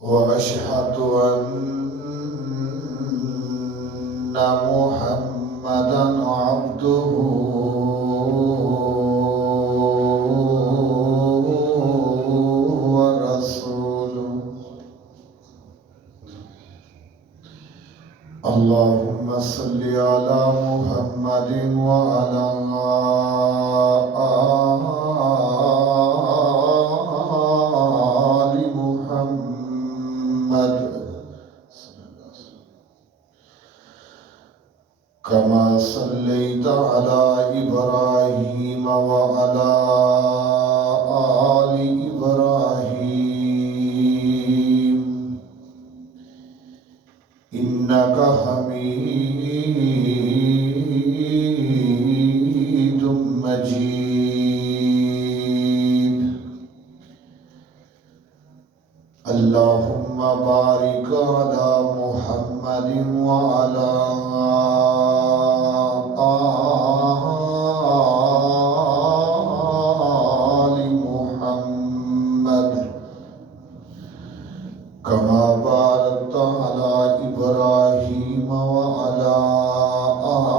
وأشهد أن محمدا عبده ورسوله. اللهم صل على محمد وعلى آل محمد كما صليت على إبراهيم وعلى آل إبراهيم إنك حميد مجيد. اللهم بارك على محمد وعلى آل محمد كما باركت على إبراهيم وعلى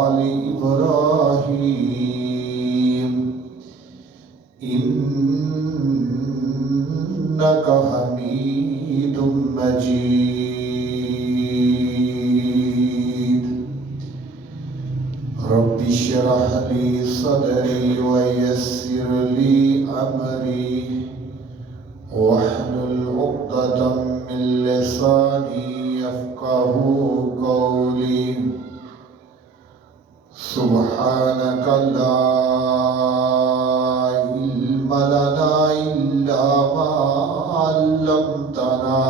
آل إبراهيم إنك حميد مجيد. رب اشرح لي صدري ويسر لي أمري واحلل عقدة من لساني يفقه قولي. سبحانك لا علم لنا إلا ما علمتنا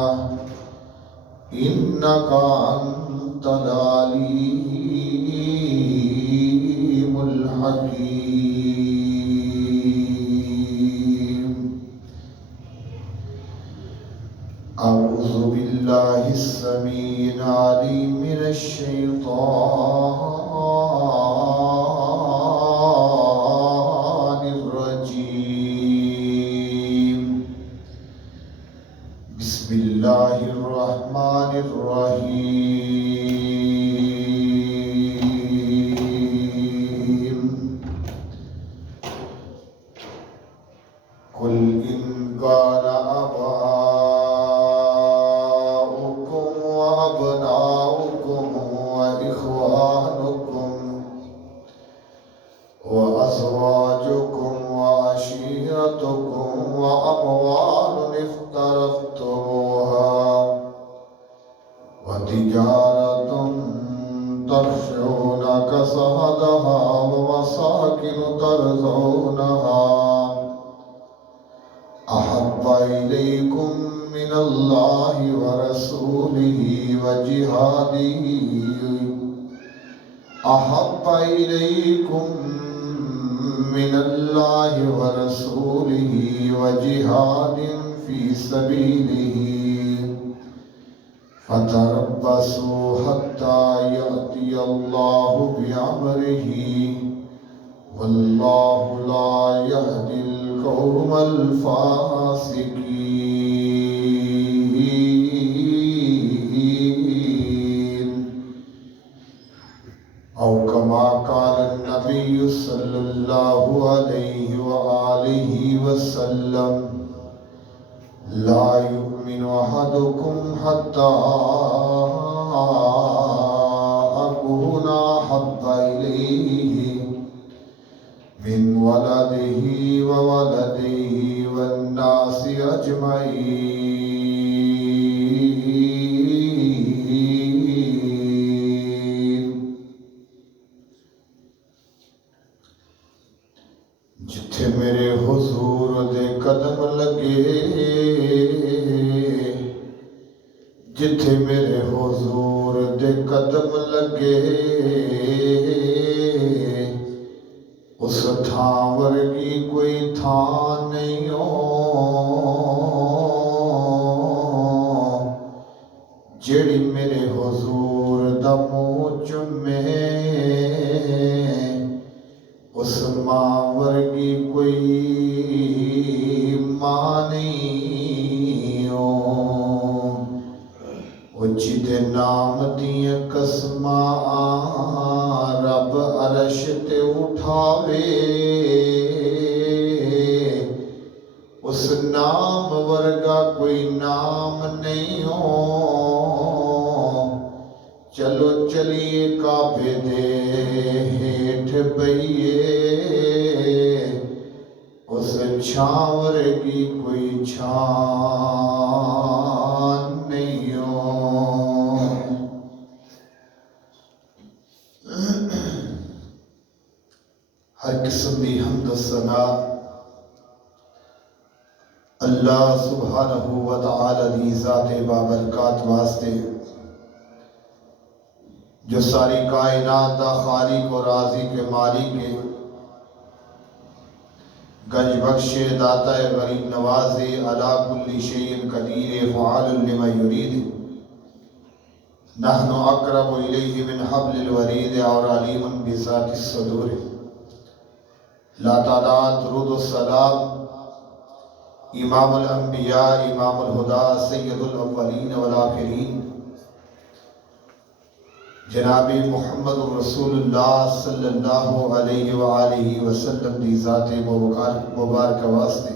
إنك أنت العليم الحكيم. أعوذ بالله السميع العليم من الشيطان الرجيم. بسم الله الرحمن الرحيم. قل إن كان آباؤكم وأبناؤكم وإخوانكم وأزواجكم وعشيرتكم وأموال افترضتموها وتجارة تخشون كسادها ومساكن ترضونها أحب إليكم من الله ورسوله وجهاد أحب إليكم من الله ورسوله وجهاد في سبيله فتربصوا حتى يأتي الله بأمره والله لا يهدي القوم الفاسقين أو كما قال النبي صلى الله عليه وآله وسلم لا يؤمن أحدكم حتى أكون أحب إليه من ولده وولده والناس أجمعين. جتھے میرے حضور دے قدم لگے، جتھے میرے حضور دے قدم لگے، اس تھاں ورگی کوئی تھاں نہیں ہو جیڑی میرے حضور دا منہ چومے، اس ماں ورگی کوئی ماں نہیں ہو، وہ جدے نام دیاں قسماں رب عرش تے اٹھاوے، اس نام ورگا کوئی نام نہیں ہو۔ چلو چلیے کعبے دے ہیٹھ بئیے، اس چھاں ورگی کوئی چھاں نہیں ہو۔ ہر قسم دی حمد و ثنا اللہ سبحانہ و تعالی دی ذات بابرکات واسطے، جو ساری کائنات دا خالق و رازق کے مالک ہے، گنج بخشے داتا غریب نوازے، علی کل شیء قدیر فعال لما یرید، نحن اقرب الیہ من حبل الورید، اور علیم بذات الصدور۔ لا تعداد درود و سلام امام الانبیاء، امام الہدا، سید الاولین والآخرین، جناب محمد رسول اللہ صلی اللہ علیہ وآلہ وسلم دی ذات مبارک واسطے۔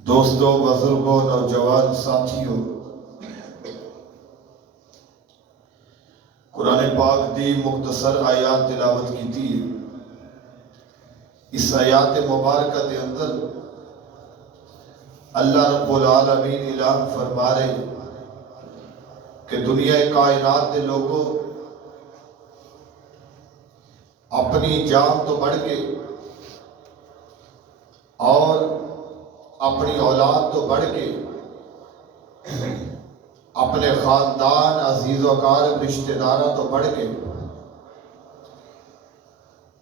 دوستو، بزرگوں، نوجوان ساتھیوں، قرآن پاک دی مختصر آیات تلاوت کی تھی۔ اس آیات مبارکہ دے اندر اللہ رب العالمین اعلان فرما رہے کہ دنیا کائنات دے لوگوں، اپنی جان تو بڑھ کے اور اپنی اولاد تو بڑھ کے، اپنے خاندان، عزیز و اقارب، رشتہ داراں تو بڑھ کے،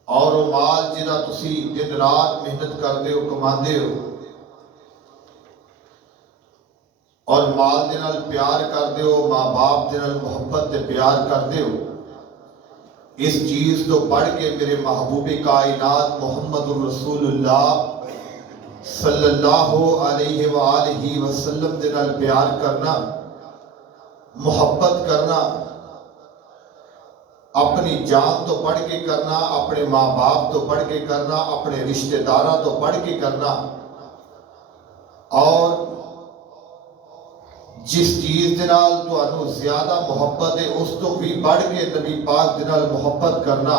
اور وہ مال جنہاں تسی دن رات محنت کرتے ہو، کماندے ہو، اور مال دے نال پیار کرتے ہو، ماں باپ دے نال محبت تے پیار کرتے ہو، اس چیز تو بڑھ کے میرے محبوب کائنات محمد رسول اللہ صلی اللہ علیہ وآلہ وسلم دے نال پیار کرنا، محبت کرنا، اپنی جان تو بڑھ کے کرنا، اپنے ماں باپ تو بڑھ کے کرنا، اپنے رشتہ داراں تو بڑھ کے کرنا، اور جس چیز دے نال تانوں زیادہ محبت ہے اس تو بھی بڑھ کے نبی پاک دے نال محبت کرنا۔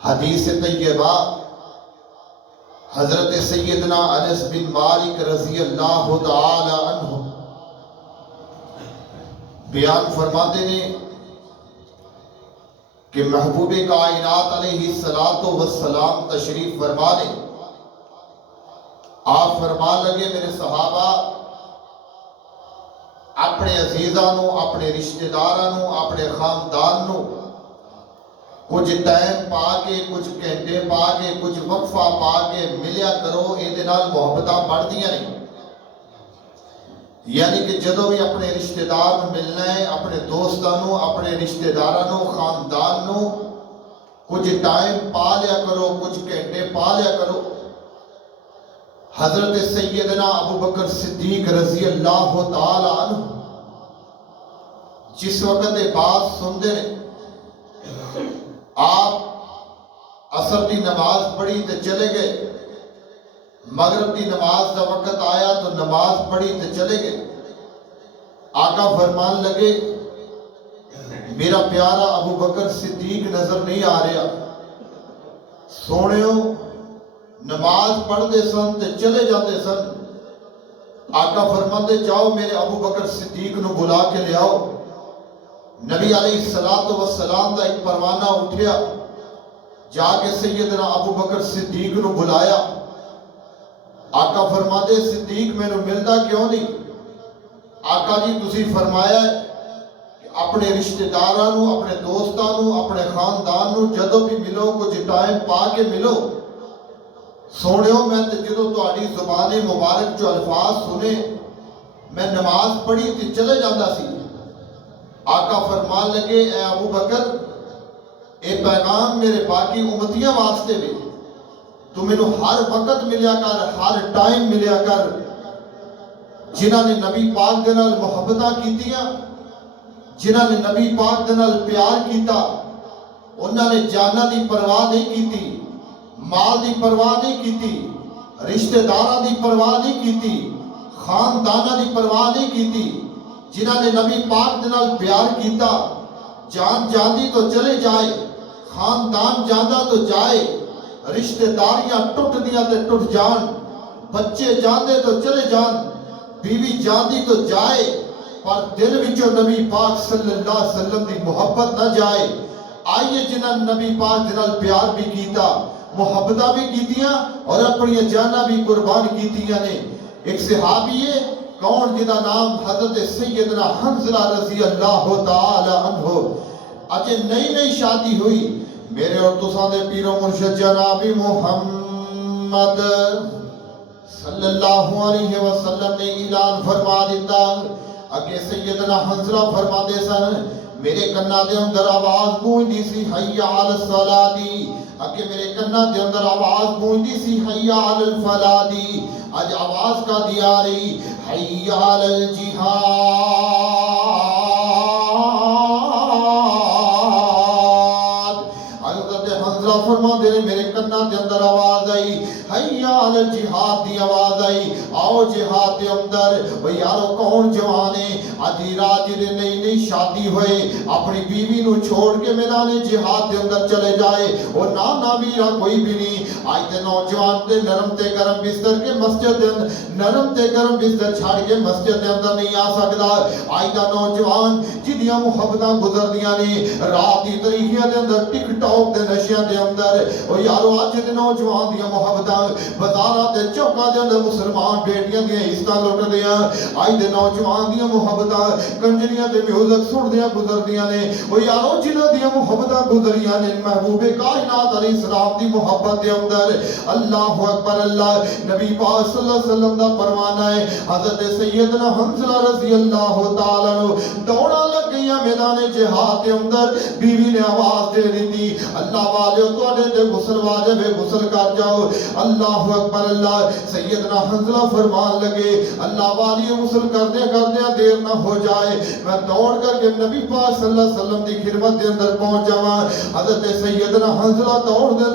حدیث طیبہ حضرت سیدنا انس بن مالک رضی اللہ تعالی عنہ بیان فرماتے ہیں کہ محبوب کائنات علیہ السلام تشریف فرما لیں، آپ فرمان لگے میرے صحابہ اپنے عزیزانوں، اپنے رشتہ دارانوں، اپنے خاندانوں کچھ ٹائم پا کے، کچھ گھنٹے پا کے، کچھ وقفہ پا کے ملیا کرو، یہ نال محبتاں بڑھ دیاں نہیں۔ یعنی کہ جدوں بھی اپنے رشتہ دار ملنا ہے، اپنے دوستانوں، اپنے رشتہ دارانوں، خاندانوں کچھ ٹائم پا لیا کرو، کچھ گھنٹے پا لیا کرو۔ حضرت سیدنا ابو بکر صدیق رضی اللہ تعالی عنہ جس وقت بات سنتے ہیں، آپ عصر دی نماز پڑھی تے چلے گئے، مغرب دی نماز دا وقت آیا تو نماز پڑھی تے چلے گئے۔ آقا فرمان لگے میرا پیارا ابو بکر صدیق نظر نہیں آ رہا۔ سونیو نماز پڑھ دے سن تے چلے جاتے سن۔ آقا فرماتے جاؤ میرے ابو بکر صدیق نو بلا کے لے آؤ۔ نبی علیہ السلام دا ایک پروانہ اٹھیا، جا کے سیدنا ابو بکر صدیق نو بلایا۔ آقا فرماتے صدیق میں نو ملدا کیوں نہیں؟ آقا جی تسی فرمایا ہے کہ اپنے رشتہ دارانوں، اپنے دوستانوں، اپنے خاندانوں جدوں بھی ملو کچھ ٹائم پا کے ملو۔ سونیو میں تے جدوں تہاڈی زبان مبارک جو الفاظ سنے میں نماز پڑھی تے چلے جاندا سی۔ آقا فرمان لگے اے ابو بکر اے پیغام میرے باقی امتیاں واسطے بھی، تو میں نو ہر وقت ملیا کر، ہر ٹائم ملیا کر۔ جنہاں نے نبی پاک دے نال محبتاں کیتیاں، جنہاں نے نبی پاک دے نال پیار کیتا، انہاں نے جاناں دی پرواہ نہیں کیتی، مال دی پرواہ نہیں کیتی، رشتہ داراں دی پرواہ نہیں کیتی، خانداناں دی پرواہ نہیں کیتی۔ جنہاں نے نبی پاک دے نال پیار کیتا، جان جاندی تو چلے جائے، خاندان جاندہ تو جائے، رشتہ داریاں ٹوٹ دیا تے ٹوٹ جان، بچے جاندے تو چلے جان، بیوی جاندی تو جائے، پر دل وچوں نبی پاک صلی اللہ علیہ وسلم دی محبت نہ جائے۔ آئیے جنہاں نبی پاک دے نال پیار بھی کیتا، محبتہ بھی کیتیاں اور اپنی جانہ بھی قربان کیتیاں نے۔ ایک صحابی ہے کون جنہاں نام حضرت سیدنا حنظلہ رضی اللہ تعالی عنہ، اجے نئی شادی ہوئی، میرے اور تساں دے پیر و مرشد جناب محمد صلی اللہ علیہ وسلم نے اعلان فرما دیتا۔ اگے سیدنا حنظلہ فرما دے سن میرے کنہ دے اندر آواز گونجدی سی حی علی الصلاۃ، اگے میرے کنہ دے اندر آواز گونجدی سی حی علی الفلاح، آج آواز کا دیا رہی حی علی الجہاد۔ حضرت حنظلہ فرما دے میرے کنہ دے اندر آواز آئی حی علی الجہاد دی آواز آئی، آؤ جہاد دے اندر۔ وہ یارو کون جوانے آدھی رات جنہیں نئی شادی ہوئے اپنی بیوی نو چھوڑ کے میدان جہاد دے اندر چلے جائے، اور نانا میرا کوئی بھی نہیں۔ آج دے نوجوان تے نرم تے گرم بستر کے مسجد دے اندر، نرم تے گرم بستر چھاڑ کے مسجد دے اندر نہیں آ سکتا۔ آج دا نوجوان جدیاں محبتاں گزر دیاں نے رات دی تاریخیاں دے اندر، ٹک ٹاک دے نشیاں دے اندر، اور یارو آج دے نوجوان دیاں محبتاں بازاراں تے چوکاں دے اندر مسلمان بیٹیاں دیاں عزتاں لٹ دیاں۔ آج دے نوجوان دیاں محبتاں کنجریاں تے میوزک سن دیاں گزر دیاں نے۔ وہ یارو جنہاں دیاں محبتاں گزریاں نے محبوب کائنات علیہ السلام دی محبت دے اندر، اللہ اکبر اللہ، نبی پاک صلی اللہ علیہ وسلم دا فرمانا ہے حضرت سیدنا حنظلہ رضی اللہ تعالیٰ عنہ دوڑا لگ گئیاں میدان جہاد دے اندر۔ بیوی نے آواز دے دیتی اللہ والیو تواڈے تے غسل واجب ہے، غسل کر جاؤ۔ اللہ اکبر اللہ، سیدنا حنظلہ فرمان لگے اللہ والیو غسل کردے دیر نہ ہو جائے، میں دوڑ کر کے نبی پاک صلی اللہ علیہ وسلم دی خدمت دے اندر پہنچ جاواں۔ حضرت سیدنا حنظلہ دوڑ دے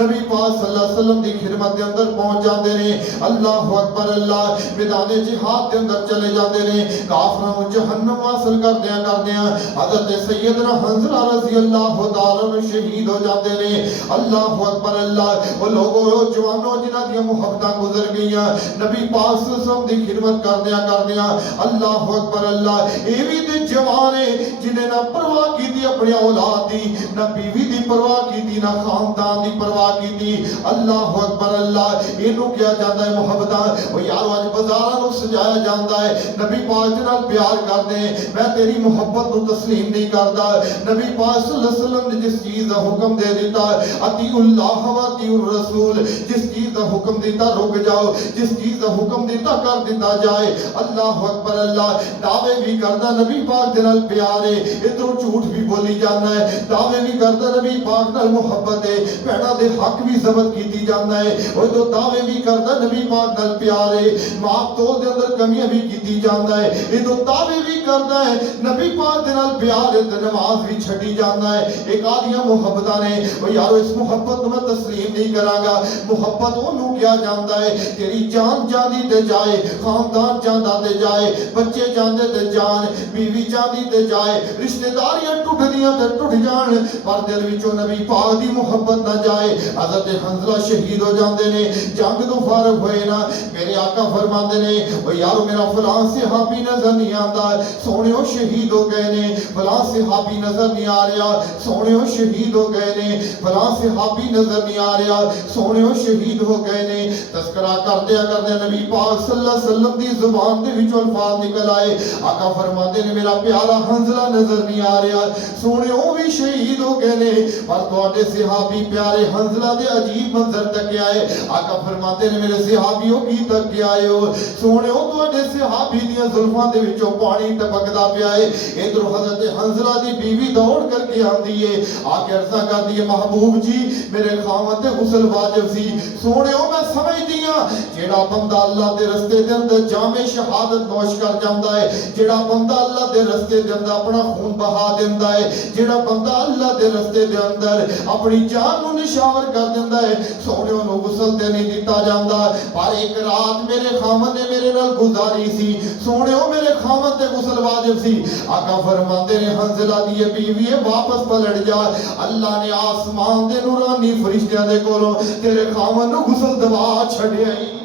نبی پاک صلی اللہ علیہ وسلم دی خدمت دے اندر پہنچ جاندے نے۔ اللہ اکبر اللہ، میدان جہاد دے اندر چلے جاندے نے، کافراں نوں جہنم حاصل کردیاں حضرت سیدنا حنظلہ رضی اللہ تعالیٰ عنہ شہید ہو جاندے نے۔ اللہ اکبر اللہ، وہ لوگوں جوانوں جنہاں دی محبتاں گزر گئیاں نبی پاک صلی اللہ علیہ وسلم دی خدمت کردیاں اللہ اکبر اللہ، اے وی تے جوانے جنہیں نہ پرواہ کیتی اپنی اولاد دی، نہ بیوی دی پرواہ کیتی، نہ خاندان دی پرواہ کیتی۔ اللہ اکبر اللہ، اینو کیا جاتا ہے محبتاں۔ وہ یارو اج بازاراں نوں سجایا جاندا ہے نبی پاک دے نال پیار کردے، میں تیری محبت نوں تسلیم نہیں کردا۔ نبی پاک صلی اللہ علیہ وسلم نے جس چیز دا حکم دے دیتا اطیع اللہ و اطیع الرسول جس چیز دا حکم دیتا رک جاؤ جس چیز دا حکم دیتا کر دیتا جائے اللہ اکبر اللہ دعوے بھی کرنا نبی پاک دے نال پیار ہے ادھر جھوٹ بھی بولی جانا ہے دعوے بھی کرنا نبی پاک نال محبت ہے بہنا دے حق بھی ضبط کیتی جانا ہے وہ تو دعوے بھی کرنا نبی پاک نال پیار ہے معاف تو دے اندر کمیاں بھی کیتی جانا ہے یہ تو دعوے بھی کرنا ہے نبی پاک دے نال پیار ہے تے نماز بھی چھڈی جانا ہے ایک آدیاں محبتاں نے او یارو اس محبت میں تسلیم نہیں کراں گا محبت انہوں کیا جاندا ہے تیری جان جاندی تے جائے خاندان جاندا تے جائے بچے جاندے تے جان بیوی جاندی تے جائے رشتہ داریاں ٹوٹ دیاں تے ٹوٹ جان پر دل وچوں نبی پاک دی محبت نہ جائے حضرت حنظلہ شہید ہو جاندے نے جنگ تو فارغ ہوئے نا میرے آقا فرماندے نے او یارو میرا فلاں صحابی نظر نہیں آندا سونےو شہید ہو گئے نے فلاں صحابی نظر نہیں آ رہا سونےو شہید ہو گئے نے فلاں صحابی نظر نہیں آ رہا سونےو شہید ہو گئے نے تذکرہ کرتے نبی پاک صلی اللہ علیہ وسلم دی زبان دے وچوں الفاظ نکل آئے آقا فرماتے نے میرا پیارا حنظلہ نظر نہیں آ رہا سونےو بھی شہید ہو گئے نے پر تواڈے صحابی پیارے حنظلہ دے عجیب منظر تک آئے آقا فرماتے نے میرے صحابیوں کی تک آئے ہو سونےو تواڈے صحابی دیاں زلفاں دے وچوں پانی ٹپکدا پیا ہے ادھر حضرت حنظلہ دی بیوی دوڑ کر کے آندی ہے آ کے عرض کردی ہے محبوب جی میرے خاوند تے غسل واجب سی سونےو میں سمجھدی ہاں جیڑا بندہ اللہ دے رستے دے اندر جام شہادت نوش کر جاندا ہے جیڑا بندہ اللہ دے رستے دے اندر اپنا خون بہا دیندا ہے جیڑا بندہ اللہ دے رستے دے اندر اپنی جان نو نشاور کر دیندا ہے سونےو نو غسل تے نہیں دتا جاندا پر ایک رات میرے خاوند نے میرے نال گزاری سی سونےو میرے خاوند تے غسل واجب سی آقا فرماندے نے حنظلہ دی بیوی واپس پلٹ جا اللہ نے آسمان دے نورانی فرشتیاں دے کولوں تیرے خاوند نو غسل دوا چھڈیا ہی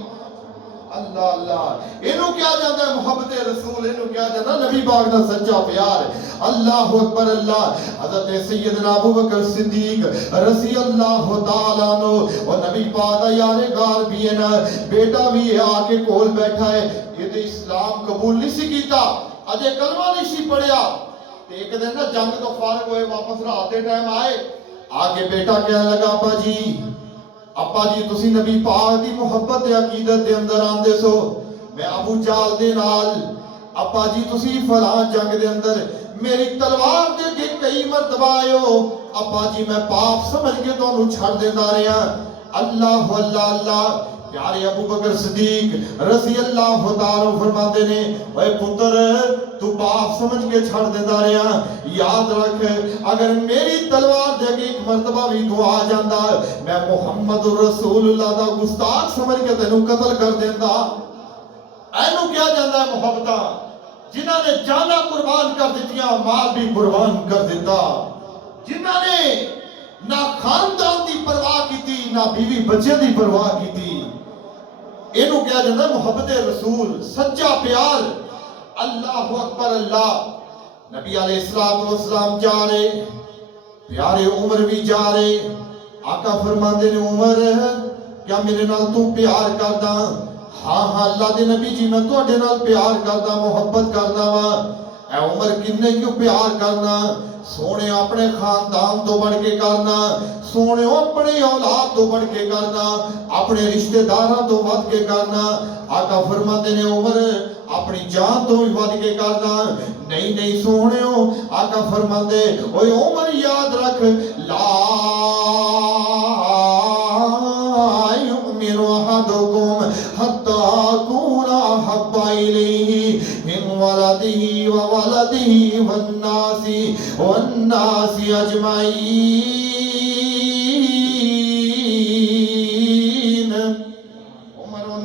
اللہ اللہ انہوں کیا جاندہ ہے محبت رسول انہوں کیا جاندہ ہے نبی پاک دا سچا پیار اللہ اکبر اللہ حضرت سیدنا ابو بکر صدیق رضی اللہ تعالیٰ عنہ اور نبی پاک دا یار غار بھی ہے نا بیٹا بھی ہے آکے کول بیٹھا ہے یہ تو اسلام قبول نہیں سی کیتا اجے کلمہ نہیں سی پڑھیا ایک دن نا جنگ تو فارغ ہوئے واپس رات دے ٹائم آئے آگے بیٹا کہنے لگا ابا جی تسی نبی پاک دی محبت دے عقیدت دے اندر آندے سو میں ابو جال دے نال ابا جی تسی فلاں جنگ دے اندر میری تلوار دے کے کئی مرتبہ آئے ہو ابا جی میں پاپ سمجھ کے تو انہوں چھڑ دے دارے ہیں اللہ اللہ اللہ پیارے ابو بکر صدیق رضی اللہ تعالیٰ فرماتے نے اے پتر تو باپ سمجھ کے چھڑ دیتا رہا یاد رکھ اگر میری تلوار دے کے ایک مرتبہ بھی تو آ جاندہ میں محمد رسول اللہ دا گستاخ سمجھ کے تینوں قتل کر دیندہ اینو کیا جاندہ ہے محبتہ جنہاں نے جانا قربان کر دیتیاں مال بھی قربان کر دیتا جنہاں نے نہ خاندان دی پرواہ کی تھی نہ بیوی بچے دی پرواہ کی تھی اینو کیا جاندہ ہے محبت رسول سچا پیار اللہ اکبر اللہ نبی علیہ السلام جا رہے پیارے عمر بھی جا رہے آقا فرماندے نے عمر کیا میرے نال تو پیار کردا ہاں ہاں اللہ دے نبی جی میں تو اڈے نال پیار کردا محبت کردا وا اے عمر کنے کیوں پیار کرنا سونے اپنے خاندان تو بڑھ کے کرنا سونے اپنے اولاد تو بڑھ کے کرنا اپنے رشتہ داراں تو ود کے کرنا آقا فرماتے نے عمر اپنی جان تو بھی ود کے کرنا نہیں سونے آقا فرماتے اوے عمر یاد رکھ لا یؤمن احدکم حتی اکون احب الیہ من ولدہ والناس اجمعین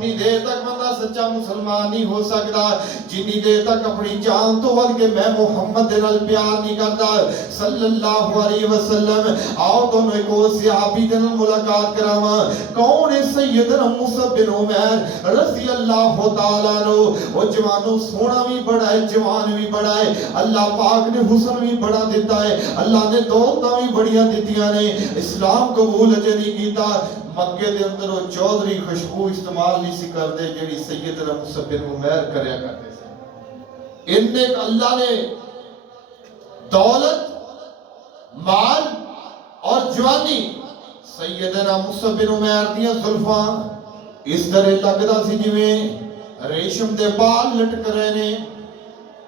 اتنی دیر تک بندہ سچا مسلمان نہیں ہو سکتا جنی دیر تک اپنی جان تو ود کے میں محمد دے نال پیار نہیں کرتا صلی اللہ علیہ وسلم آؤ دونوں ایک اور صحابی دے نال ملاقات کراواں کون ہے سیدنا مصعب بن عمیر رضی اللہ تعالیٰ عنہ وہ جوانوں سونا بھی بڑا ہے جوان بھی بڑا ہے اللہ پاک نے حسن بھی بڑا دیتا ہے اللہ نے دولتاں بھی بڑیاں دیتیاں نے اسلام قبول اجے نہیں کیتا مکے دے اندر وہ چودھری خوشبو استعمال نہیں سی کرتے جیڑی سیدنا مصعب بن عمیر کریا کرتے سے انہیں اللہ نے دولت مال اور جوانی سیدنا مصعب بن عمیر دیاں زلفاں اس طرح لگدا سی جویں ریشم دے بال لٹک رہے نے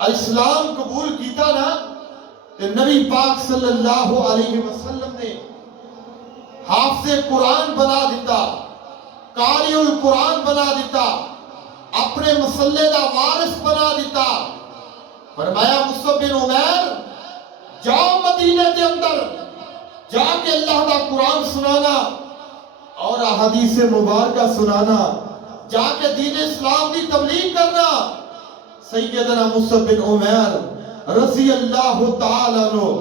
اسلام قبول کیتا نا تے نبی پاک صلی اللہ علیہ وسلم نے حافظ قرآن بنا دیتا قاری القرآن بنا دیتا اپنے مسلح دا وارث بنا دیتا فرمایا مصعب بن عمیر جاؤ مدینے کے اندر جا کے اللہ دا قرآن سنانا اور احادیث مبارکہ سنانا جا کے دین اسلام دی تبلیغ کرنا سیدنا مصعب بن عمیر رضی اللہ تعالیٰ عنہ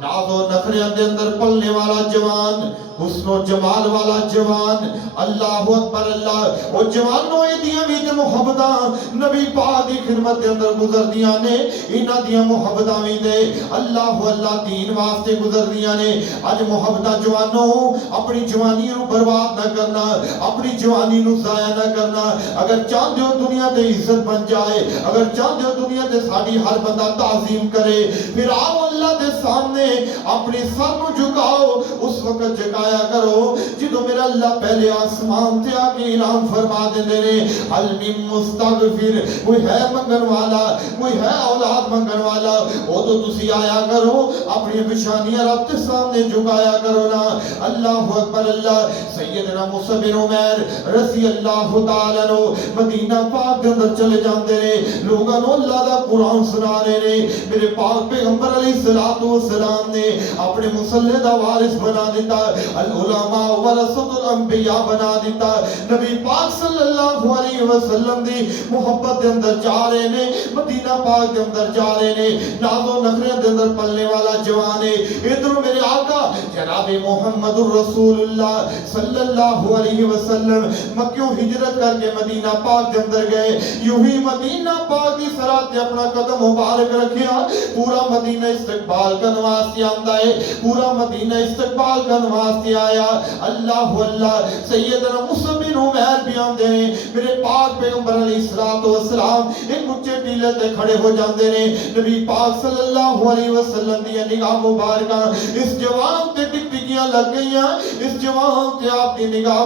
ناز و نخریاں دے اندر پلنے والا جوان حسن و جمال والا جوان اللہ اکبر اللہ وہ جوانوں دیاں بھی دے محبتاں نبی پاک دی خدمت دے اندر گزر دیاں نے انہاں دیاں محبتاں بھی دے اللہ اللہ دین واسطے گزر دیاں نے اج محبتاں جوانوں اپنی جوانی نو برباد نہ کرنا اپنی جوانی نو ضائع نہ کرنا اگر چاہتے ہو دنیا تے عزت بن جائے اگر چاہتے ہو دنیا تے ساڈی ہر بندہ تعظیم کرے پھر آؤ اللہ دے سامنے اپنی سر نو جھکاؤ اس وقت جھکایا کرو جدو میرا اللہ پہلے آسمان تے آکے اعلان فرما دیندے نے حل من مستغفر کوئی ہے منگن والا کوئی ہے اولاد منگن والا وہ تو تسی آیا کرو اپنی پشانیاں رب کے سامنے جھکایا کرو نا اللہ اکبر اللہ سیدنا مصعب بن عمیر رضی اللہ تعالیٰ عنہ مدینہ پاک کے اندر چلے جاندے نے لوگاں نو اللہ دا قرآن سنا رہے نے میرے پاک پیغمبر علیہ السلام نے اپنے مسلح دا وارث بنا دیتا العلماء ورثۃ الانبیاء بنا دیتا نبی پاک صلی اللہ علیہ وسلم دی محبت دے اندر جا رہے نے مدینہ پاک دے اندر جا رہے نے ناز و نخرے دے اندر پلنے والا جوان ہے ادھر میرے آقا جناب محمد الرسول اللہ صلی اللہ علیہ وسلم مکیوں ہجرت کر کے مدینہ پاک دے اندر گئے یوں ہی مدینہ پاک دی سرحد تے اپنا قدم مبارک رکھیا پورا مدینہ استقبال کا واسطے آندا ہے پورا مدینہ استقبال کا واسطے آیا اللہ اللہ سیدنا مصعب بن عمیر بھی آندے نے میرے پاک پیغمبر علیہ السلام ایک اونچے ٹیلے تے کھڑے ہو جاندے نے نبی پاک صلی اللہ علیہ وسلم دی نگاہ مبارکہ اس جوان تے ٹک ٹکیاں لگ گئیاں اس جوان تے آپ دی نگاہ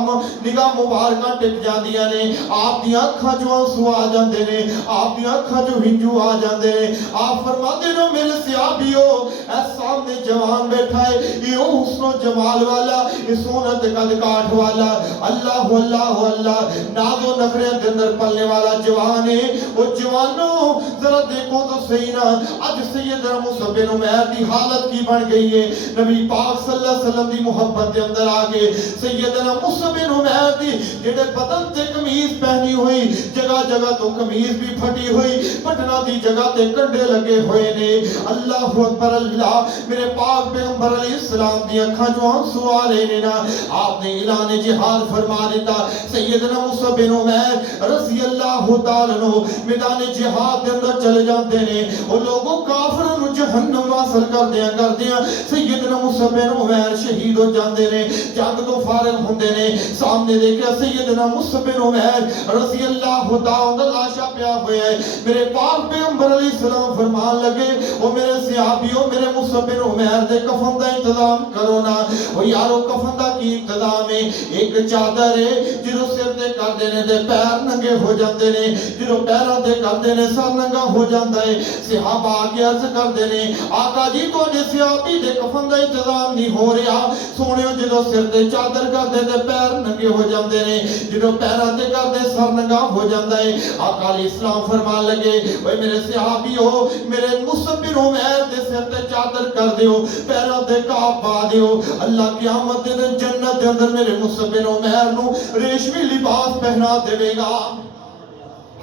مبارکہ ٹک جاندیاں نے آپ دی اکھاں جو آنسو آ جاندے نے آپ دی اکھاں جو ہنجو آ جاندے نے آپ فرماتے نے میرے صحابیو اے سامنے جوان بیٹھا ہے یہ حسن و جمال والا یہ سونت قد کاٹ والا اللہ اللہ اللہ ناز و نخرے کے اندر پلنے والا جوان ہے وہ جوانوں ذرا دیکھو تو صحیح نا آج سیدنا مصعب بن عمیر دی حالت کی بن گئی ہے نبی پاک صلی اللہ علیہ وسلم دی محبت کے اندر آگے سیدنا مصعب بن عمیر دی جڑے بدن تے قمیض پہنی ہوئی جگہ جگہ تو قمیض بھی پھٹی ہوئی بٹنا دی جگہ تے کنڈے لگے ہوئے نے اللہ اکبر اللہ میرے پاک پیغمبر علیہ السلام دی اکھاں جو آنسو آ رہے نے نا آپ نے اعلان جہاد فرما دیتا سیدنا مصعب بن عمیر رضی اللہ تعالیٰ عنہ میدان جہاد دے اندر چلے جاندے نے وہ لوگوں کافروں نو جہنم واصل کر دیا سیدنا مصعب بن عمیر شہید ہو جاندے نے جنگ تو فارغ ہوندے نے سامنے دیکھا سیدنا مصعب بن عمیر رضی اللہ تعالیٰ لاشا پیا ہویا ہے میرے پاک پیغمبر علیہ السلام فرمان لگے وہ میرے صحابیوں میرے مصعب بن عمیر دے کفن دا انتظام کرو نا وہ یارو کفن دا کی انتظام ہے ایک چادر ہے جنہوں سر دے کر دینے دے پیر ننگے ہو جاندے نے جنہوں پیرہ دے کر دینے سر ننگا ہو جاندہ ہے صحابہ آگے عرض کر دینے آقا جی تو نے صحابی دے کفن دا انتظام نہیں ہو رہا سونے جنہوں سر دے چادر کر دے دے پیر ننگے ہو جاندے نے جنہوں پیرہ دے کر دے سر ننگا ہو جاندہ ہے آقا علیہ السلام فرمان لگے وے میرے صحابی ہو میرے مصعب بن عمیر دے سر دے چادر کر دیو پیرہ دے کعب با دیو اللہ قیامت دے جنت دے اندر میرے مصعب بن عمیر نو ریشمی لباس پہنا دے گا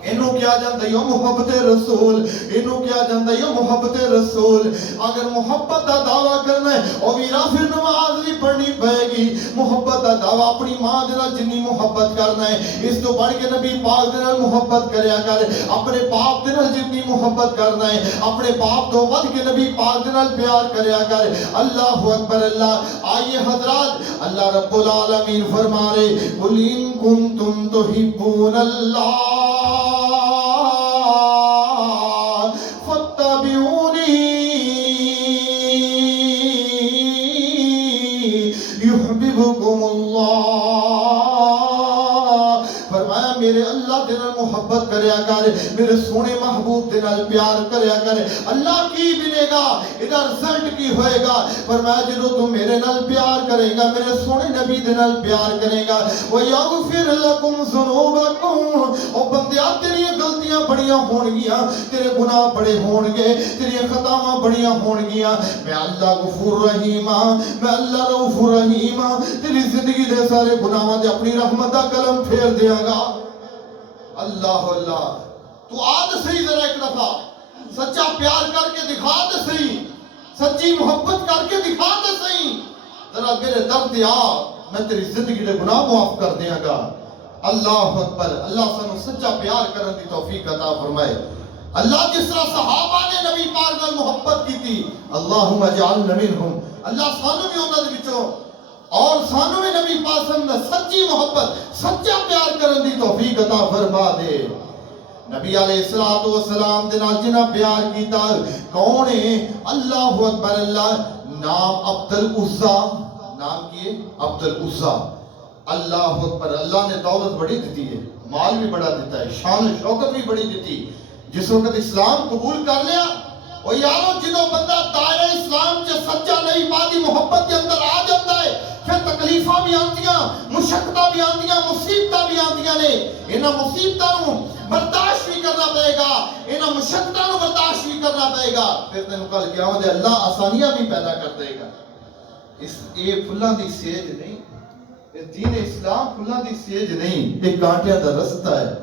انہوں کیا جانتا ہے محبت رسول انہوں کیا جانتا ہے محبت رسول اگر محبت دا دعویٰ کرنا ہے اور ویرا پھر نماز بھی پڑھنی پڑے گی محبت دا دعویٰ اپنی ماں دینا جنی محبت کرنا ہے اس تو بڑھ کے نبی پاک دینا محبت کریا کر اپنے باپ دینا جتنی محبت کرنا ہے اپنے باپ تو ود کے نبی پاک دینا پیار کریا کر اللہ اکبر اللہ آئیے حضرات اللہ رب العالمین فرما رہے قُلْ إِن كُنتُمْ تُحِبُّونَ اللَّهَ محبت کریا کر میرے سونے محبوب دے نال پیار کریا کر اللہ کی ملے گا ادھر رزلٹ کی ہوئے گا فرمایا جدو تو میرے نال پیار کرے گا میرے سونے نبی دے نال پیار کرے گا وَيَغْفِرْ لَكُمْ ذُنُوبَكُمْ او بندیا تیری غلطیاں بڑیاں ہون گیاں تیرے گناہ بڑے ہون گے تیری خطاواں بڑیاں ہون گیاں میں اللہ غفور رحیم میں اللہ رؤوف رحیم تیری زندگی دے سارے گناہاں دے اپنی رحمت دا قلم پھیر دیاں گا اللہ اللہ تو آج صحیح ذرا ایک دفعہ سچا پیار کر کے دکھا دے صحیح سچی محبت کر کے دکھا دے صحیح ذرا میرے درد آ میں تیری زندگی دے گناہ معاف کر دیاں گا اللہ اکبر اللہ سانو سچا پیار کرن دی توفیق عطا فرمائے اللہ جس طرح صحابہ نے نبی پاک نال محبت کی تھی اللہم اجعلنا منہم اللہ سانو بھی انہاں دے وچوں اور سانو بھی نبی پاک نے سچی محبت سچا پیار کرن دی توفیق عطا فرما دے نبی علیہ السلام دے نال جنہ پیار کیتا کون ہے اللہ اکبر اللہ نام عبد العزا نام کیے عبد العزا اللہ اکبر اللہ نے دولت بڑی دیتی ہے مال بھی بڑا دیتا ہے شان و شوکت بھی بڑی دیتی جس وقت اسلام قبول کر لیا وہ یارو جنہوں بندہ دائرہ اسلام سے سچا نہیں پاتی محبت کے اندر آ جاتا ہے پھر تکلیفہ بھی آندیاں مشقتہ بھی آندیاں مصیبتہ بھی آندیاں نے انہاں مصیبتہ برداشت بھی کرنا پڑے گا انہاں مشقتہ برداشت بھی کرنا پڑے گا پھر تنہوں کل قیامت اللہ آسانیاں بھی پیدا کر دے گا اس یہ پھلاں دی سیج نہیں یہ دین اسلام پھلاں دی سیج نہیں یہ کانٹیاں دا رستہ ہے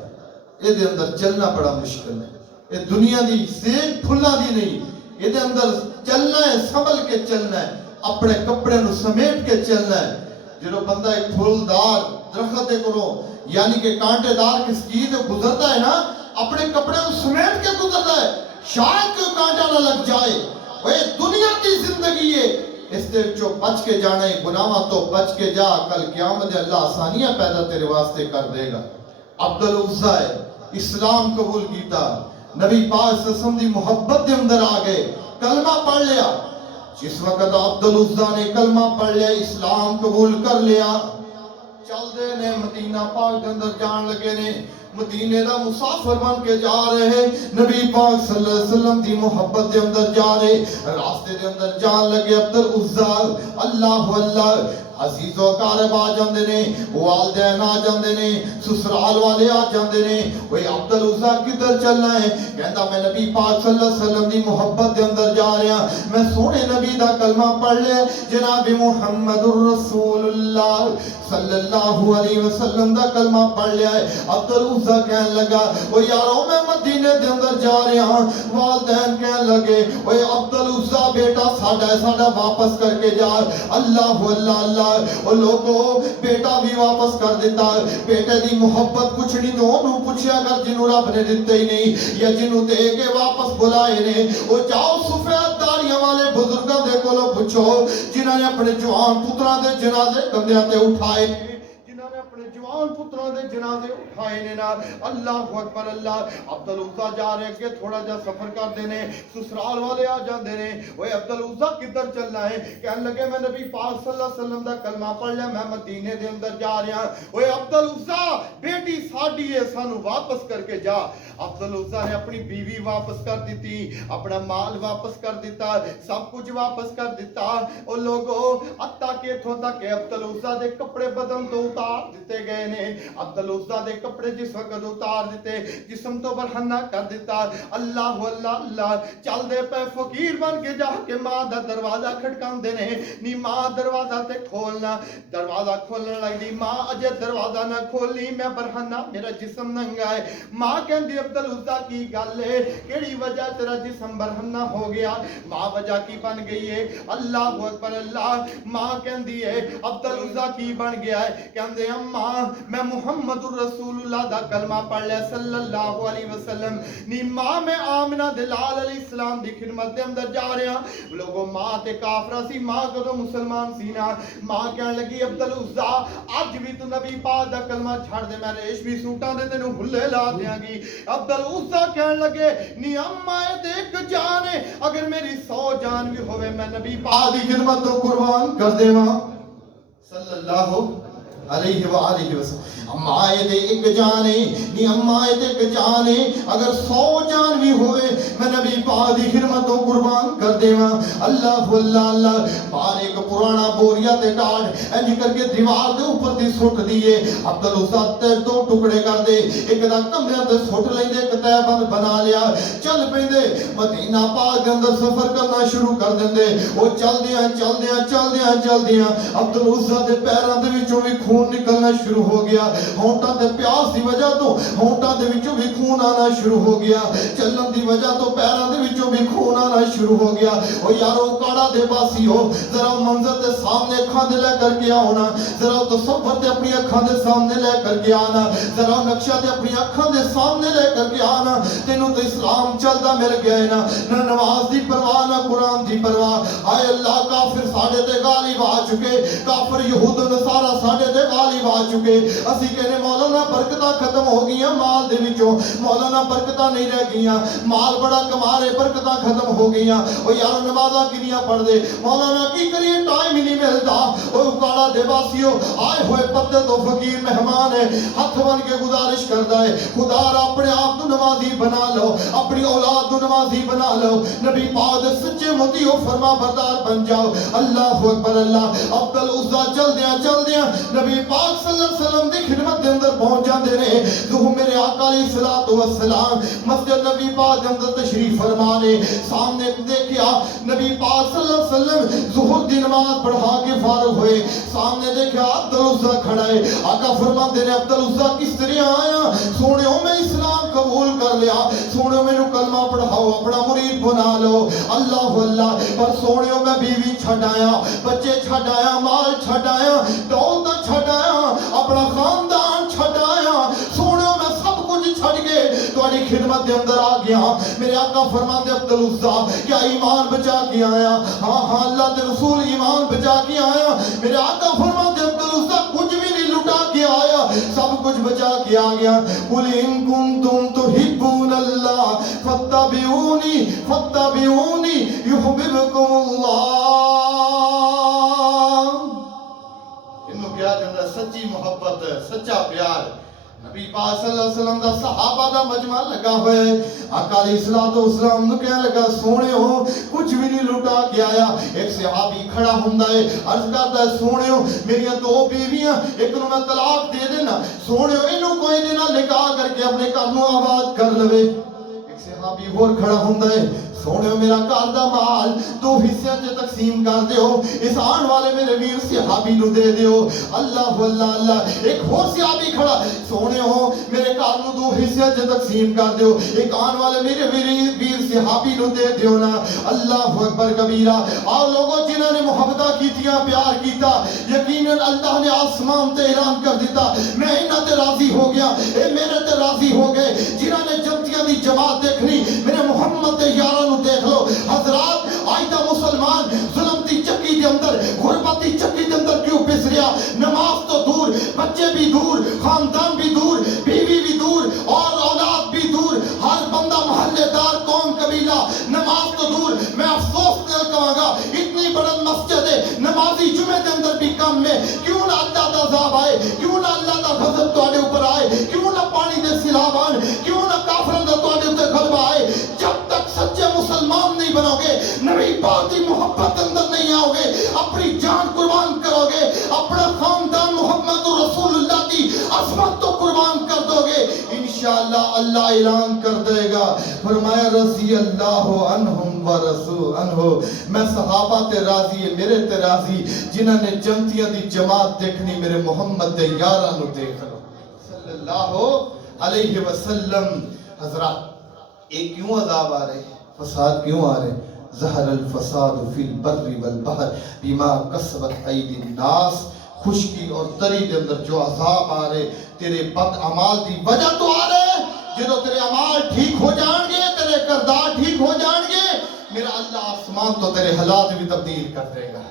یہ دے اندر چلنا بڑا مشکل ہے یہ دنیا دی سیج پھلاں دی نہیں یہ دے اندر چلنا ہے سنبھل کے چلنا ہے اپنے کپڑے نو سمیٹ کے چلنا ہے جنہوں بندہ ایک پھولدار درخت کرو یعنی کہ کانٹے دار کس چیز گزرتا ہے نا اپنے کپڑے نو سمیٹ کے گزرتا ہے شاید کوئی کانٹا نہ لگ جائے وہ دنیا کی زندگی ہے اس دے جو بچ کے جانا ہے گناہاں تو بچ کے جا کل قیامت اللہ آسانیاں پیدا تیرے واسطے کر دے گا عبد العزا ہے اسلام قبول کیتا نبی پاک صلی اللہ علیہ وسلم دی محبت دے اندر آ گئے کلمہ پڑھ لیا جس وقت عبد العزا نے کلمہ پڑھ لیا اسلام قبول کر لیا چل دے نے مدینہ پاک دے اندر جان لگے نے مدینے دا مسافر بن کے جا رہے نبی پاک صلی اللہ علیہ وسلم دی محبت دے اندر جا رہے راستے دے اندر جان لگے عبد العزا اللہ اللہ عزیز و قارب آ جاندے نے والدین آ جاندے نے سسرال والے آ جاندے نے وہی عبد العزا کدھر چلنا ہے کہندا میں نبی پاک صلی اللہ علیہ وسلم دی محبت دے اندر جا رہا میں سونے نبی دا کلمہ پڑھ لیا جناب محمد الرسول اللہ صلی اللہ علیہ وسلم دا کلمہ پڑھ لیا ہے عبد العزا کہنے لگا وہ یارو میں مدینے دے اندر جا رہا والدین کہنے لگے وہ عبد العزا بیٹا ساڈا واپس کر کے جا اللہ اللہ اللہ اور لوگوں بیٹا بھی واپس کر دیتا بیٹے دی محبت کچھ نہیں تو انہوں پوچھیا اگر جنہوں رب نے دیتے ہی نہیں یا جنہوں دے کے واپس بلائے نے وہ جاؤ سفید داڑیاں والے بزرگاں دے کو لو پوچھو جنہوں نے اپنے جوان پتران دے جنازے کندھیاں تے اٹھائے جنہوں نے اپنے جوان پتران دے جنازے اٹھائے نے نا اللہ اکبر اللہ عبد العزا جا رہے کہ تھوڑا جا سفر کر دینے سسرال والے آ جان دینے وہ عبد العزا کدھر چلنا ہے کہنے لگے میں نبی پاک صلی اللہ علیہ وسلم دا کلمہ پڑھ لیا میں مدینے دے اندر جا رہا وہ عبد العزا بیٹی ساڈی ہے سانو واپس کر کے جا عبد العزا نے اپنی بیوی واپس کر دیتی اپنا مال واپس کر دیتا سب کچھ واپس کر دیتا اور لوگوں حتیٰ کہ اتھوں تک کہ عبد العزا دے کپڑے بدن تو اتار دیتے گئے نے عبد العزا دے کپڑے جس وقت اتار دیتے جسم تو برہنہ کر دیتا اللہ اللہ اللہ چل دے پہ فقیر بن کے جا کے ماں دا دروازہ کھٹکان دینے نی ماں دروازہ تے کھولنا دروازہ کھولنے لگ دی ماں اجے دروازہ نہ کھولی میں برہنہ میرا جسم ننگا ہے ماں کہن دی عبد العزا کی گل ہے کیڑی وجہ تیرا جسم برہنہ ہو گیا ماں وجہ کی بن گئی ہے اللہ اکبر اللہ ماں کہن دی ہے عبد العزا کی بن گیا ہے کہن دے ماں میں محمد الرسول اللہ دا کلمہ پڑھ لیا صلی اللہ علیہ وسلم نی ماں میں آمنہ دلال علیہ السلام دی خدمت دے اندر جا رہے ہیں لوگوں ماں تے کافرہ سی ماں کدو مسلمان سی نا ماں کہنے لگی عبد العزا آج بھی تو نبی پاک دا کلمہ چھڑ دے میں ریشمی سوٹاں دے تینوں ہلے لا دیاں گی عبد العزا کہنے لگے نی اماں دیکھ جانے اگر میری 100 جان بھی ہوئے میں نبی پاک دی خدمت تو قربان کر دے ماں صلی اللہ علیہ وآلہ وسلم اما دے ایک جانے نی اما دے ایک جانے اگر 100 جان بھی ہوئے میں نبی پاک دی خدمتوں قربان کر دیواں اللہ اللہ اللہ بار ایک پرانا بوریا تے ڈاڑ انج کر کے دیوار دے اوپر دی سٹ دیے عبدالعزیٰ تے 2 ٹکڑے کر دے ایک دا کمرے تے سٹ لیندے ایک تے بند بنا لیا چل پیندے مدینہ پاک دے اندر سفر کرنا شروع کر دیندے او چل دیاں عبدالعزیٰ دے پیراں دے وچوں بھی خون نکلنا شروع ہو گیا ہونٹاں تے پیاس دی وجہ تو ہونٹاں دے وچوں بھی خون آنا شروع ہو گیا چلن دی وجہ تو پیراں دے وچوں بھی خون آنا شروع ہو گیا او یارو کاڑا دے باسی ہو ذرا منظر تے سامنے اکھاں دے لے کر کے آنا ذرا تصور تے اپنی اکھاں دے سامنے لے کر کے آنا ذرا نقشہ تے اپنی اکھاں دے سامنے لے کر کے آنا تینوں تو اسلام چلدا مل گیا ہے نہ نماز دی پرواہ نہ قرآن دی پرواہ آئے اللہ کافر ساڑے تے غالب آ چکے کافر یہود و نصارہ ساڑے تے غالب آ چکے اسی کہنے مولانا برکتہ ختم ہو گیا مال دے وچوں مولانا برکتہ نہیں رہ گیا مال بڑا کمارے برکتہ ختم ہو گیا او یارو نمازہ کنیاں پڑھ دے مولانا کی کریے ٹائم ہی نہیں ملتا او کاڑا دے باسیو آئے ہوئے پتے تو فقیر مہمان ہے ہاتھ بن کے گزارش کردا ہے خدا را اپنے آپ تو نمازی بنا لو اپنی اولاد تو نمازی بنا لو نبی پاک دے سچے مطیع و فرما بردار بن جاؤ اللہ اکبر اللہ عبدالعزیٰ چل دیاں نبی پاک صلی اللہ علیہ وسلم دی خدمت دے اندر پہنچ جاندے نے ظہور میرے آقا علیہ الصلوۃ والسلام مسجد نبی پاک دے اندر تشریف فرمانے سامنے دیکھیا نبی پاک صلی اللہ علیہ وسلم ظہر دی نماز پڑھا کے فارغ ہوئے سامنے دیکھا عبدالعزیٰ کھڑا ہے آقا فرماندے نے عبدالعزیٰ کس طرح آیا سونےو میں اسلام قبول کر لیا سونےو میں کلمہ پڑھاؤ اپنا مرید بنا لو اللہ اللہ پر سونےو میں بیوی چھڑ آیا بچے چھڑ آیا مال چھڑ آیا دولت چھڑ آیا اپنا خاندان چھڑ آیا سونےو میں سب کچھ چھڑ گئے تواڈی خدمت دے اندر آ گیا میرے آقا فرماندے عبدالعزیٰ کیا ایمان بچا کے آیا ہاں اللہ دے رسول ایمان بچا کے آیا میرے آقا فرماندے عبدالعزیٰ کچھ بھی نہیں لٹا کے آیا سب کچھ بچا کے آ گیا قل ان کنتم تحبون اللہ فاتبعونی یحببکم اللہ انہوں کیا جنرہ سچی محبت سچا پیار نبی پاک صلی اللہ علیہ وسلم دا صحابہ دا مجمع لگا ہوئے آقا علیہ السلام نے کہنے لگا سونے ہو کچھ بھی نہیں لٹا کے آیا ایک صحابی کھڑا ہوندا ہے عرض کرتا ہے سونے ہو میری 2 بیویاں ایک نو میں طلاق دے دینا سونے ہو انہوں کوئی دینا نکاح کر کے اپنے گھر نو آباد کر لوے ایک صحابی اور کھڑا ہوندا ہے سونے میرا گھر دا مال 2 حصے چ تقسیم کر دیو اس آن والے میرے ویر صحابی نو دے دیو اللہ اللہ اللہ ایک اور صحابی کھڑا سونے ہو میرے گھر نو 2 حصے چ تقسیم کر دیو ایک آن والے میرے ویر صحابی نو دے دیو نا اللہ اکبر کبیرہ آؤ لوگوں جنہاں نے محبتہ کیتیاں پیار کیتا یقیناً اللہ نے آسمان تے اعلان کر دیتا میں انہاں تے راضی ہو گیا اے میرے تے راضی ہو گئے جنہاں نے جنتیاں دی جماعت دیکھنی میرے محمد تے یاراں دیکھ لو حضرات آئیدہ مسلمان ظلم دی چکی دے اندر غربت دی چکی دے اندر کیوں پس رہا نماز تو دور بچے بھی دور خاندان بھی دور بیوی بھی دور اور اولاد بھی دور ہر بندہ محلے دار قوم قبیلہ نماز تو دور میں افسوس نہ کہاں گا اتنی بڑا مسجد ہے نمازی جمعے دے اندر بھی کم میں کیوں نہ اللہ دا عذاب آئے کیوں نہ اللہ دا غضب تواڈے اوپر آئے کیوں نہ پانی دے سیلاب آن کیوں نہ کافروں دا تواڈے اوپر غلبہ آئے جب تک سچے مسلمان نہیں بنو گے نبی پاک دی محبت اندر نہیں آؤ گے اپنی جان قربان کرو گے اپنا خاندان محمد رسول اللہ دی عظمت تو قربان کر دو گے انشاءاللہ اللہ اعلان کر دے گا فرمایا رضی اللہ عنہم و رسول عنہ میں صحابہ تے راضی ہے میرے تے راضی جنہاں نے جنتیاں دی جماعت دیکھنی میرے محمد دے یاراں نو دیکھ لو صلی اللہ علیہ وسلم حضرات ایک کیوں عذاب آ رہے فساد کیوں آ رہے ظہر الفساد فی البر والبحر بما کسبت ایدی الناس خشکی اور تری دے اندر جو عذاب آ رہے تیرے بد عمال دی وجہ تو آ رہے جدو تیرے عمال ٹھیک ہو جان گے تیرے کردار ٹھیک ہو جان گے میرا اللہ آسمان تو تیرے حالات بھی تبدیل کر دے گا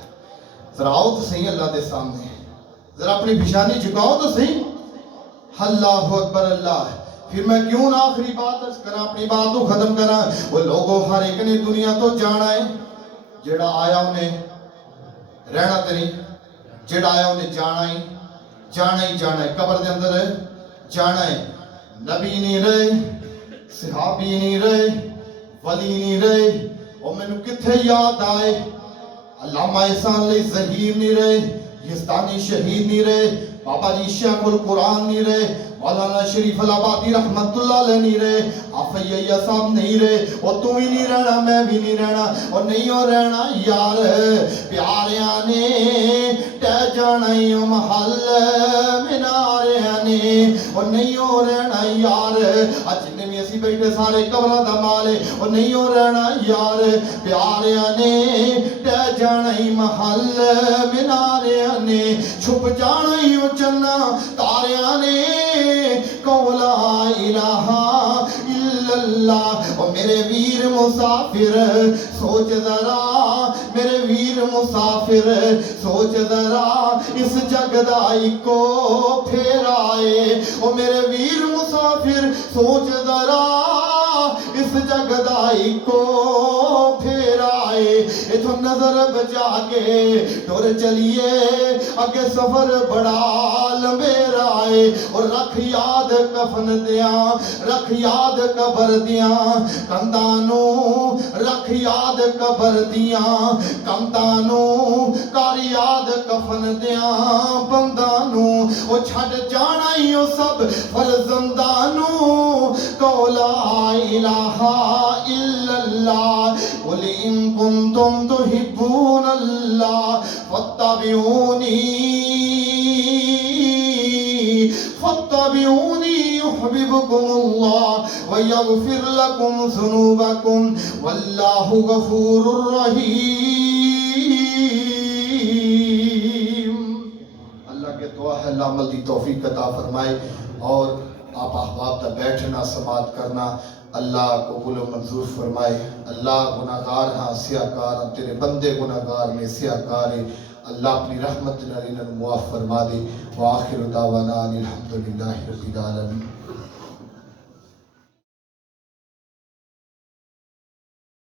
ذرا آؤ تو صحیح اللہ دے سامنے ذرا اپنی پیشانی جھکاؤ تو صحیح اللہ اکبر اللہ پھر میں کیوں نہ آخری بات کرا اپنی بات تو ختم کرا وہ لوگوں ہر ایک نے دنیا تو جانا ہے جڑا آیا انہیں رہنا تے نہیں جڑا آیا انہیں جانا ہی جانا ہی جانا ہے، قبر دے اندر جانا ہے۔ نبی نہیں رہے، صحابی نہیں رہے، ولی نہیں رہے، اور میں نے کتھے یاد آئے، علامہ احسان علی ظہیر نہیں رہے، یزدانی شہید نہیں رہے، بابا جی شیخ القرآن نہیں رہے، مولانا شریف الآبادی رحمت اللہ علیہ نہیں رہے، آفیہ صاحب نہیں رہے، اور تو ہی نہیں رہنا، میں بھی نہیں رہنا، اور نہیں ہو رہنا یار پیاریاں نے ٹہ جانا ہی محل مناریاں نے، اور نہیں ہو رہنا یار جنہیں بھی اسی بیٹھے سارے قبرہ دا مالے، اور نہیں ہو رہنا یار پیاریاں نے ٹہ جانا ہی محل مناریاں نے، چھپ جانا ہی چنا تاریاں نے، لا الہ الا اللہ۔ اور میرے ویر مسافر سوچ ذرا، میرے ویر مسافر سوچ ذرا، اس جگ دا اکو پھیرائے، اور میرے ویر مسافر سوچ ذرا، اس جگ دا اکو پھیرائے، اتھو نظر بچا کے ٹور چلیے، اگے سفر بڑا لمبے رائے، اور رکھ یاد کفن دیاں، رکھ یاد قبر دیاں کندانو، رکھ یاد قبر دیاں کندانو، کر یاد کفن دیاں بندانو، او چھڑ جانا ہی او سب فرزندانو، کو لا الہ الا اللہ، قل ان کنتم تحبون اللہ فاتبعونی، فاتبعونی يحببكم الله ويغفر لكم ذنوبكم والله غفور رحیم۔ اللہ کے دعا ہے اللہ عمل دی توفیق عطا فرمائے، اور آپ احباب تا بیٹھنا سماعت کرنا اللہ قبول و منظور فرمائے۔ اللہ گناہگار ہاں سیاہکار ہاں، تیرے بندے گناہگار میں سیاہکار ہے، اللہ اپنی رحمت نرین معاف فرما دے۔ وآخر دعوانا الحمدللہ رب العالمین۔